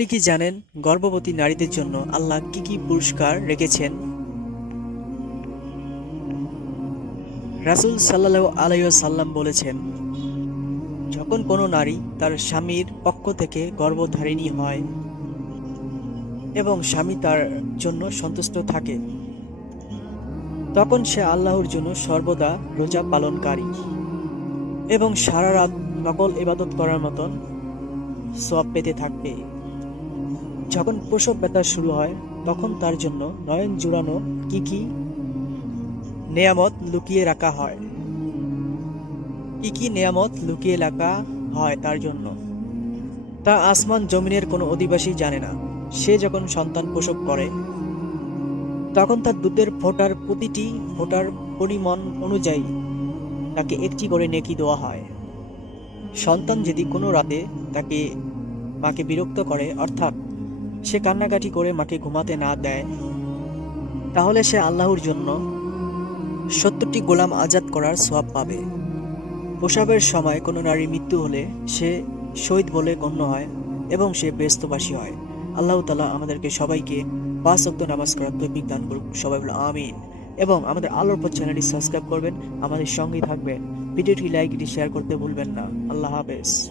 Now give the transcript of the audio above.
আপনি কি জানেন গর্ভবতী নারীদের জন্য আল্লাহ কি কি পুরস্কার রেখেছেন? রাসূল সাল্লাহ আলাইসাল্লাম বলেছেন, যখন কোনো নারী তার স্বামীর পক্ষ থেকে গর্ভধারিণী হয় এবং স্বামী তার জন্য সন্তুষ্ট থাকে, তখন সে আল্লাহর জন্য সর্বদা রোজা পালনকারী এবং সারা রাত নকল ইবাদত করার মতন সব পেতে থাকবে। যখন প্রসব ব্যথা শুরু হয়, তখন তার জন্য নয়ন জুড়ানো কি কি নেয়ামত লুকিয়ে রাখা হয়? কি কি নেয়ামত লুকিয়ে রাখা হয় তার জন্য? তা আসমান জমিনের কোনো অধিবাসী জানে না। সে যখন সন্তান প্রসব করে, তখন তার দুধের ফোটার প্রতিটি ফোটার পরিমাণ অনুযায়ী তাকে একটি করে নেকি দেওয়া হয়। সন্তান যদি কোনো রাতে তাকে মাকে বিরক্ত করে, অর্থাৎ সে কান্নাকাটি করে মাকে ঘুমাতে না দেয়। তাহলে সে আল্লাহর জন্য সত্তরটি গোলাম আজাদ করার সোয়াব পাবে। প্রসাবের সময় কোনো নারীর মৃত্যু হলে সে শহীদ বলে গণ্য হয় এবং সে ব্যস্তবাসী হয়। আল্লাহ তালা আমাদেরকে সবাইকে পাঁচ অক্ত নামাজ করার তৈপিক দান করুক। সবাই বলো আমিন। এবং আমাদের আলোর পর চ্যানেলটি সাবস্ক্রাইব করবেন, আমাদের সঙ্গেই থাকবেন। ভিডিওটি লাইক, এটি শেয়ার করতে ভুলবেন না। আল্লাহ হাফেজ।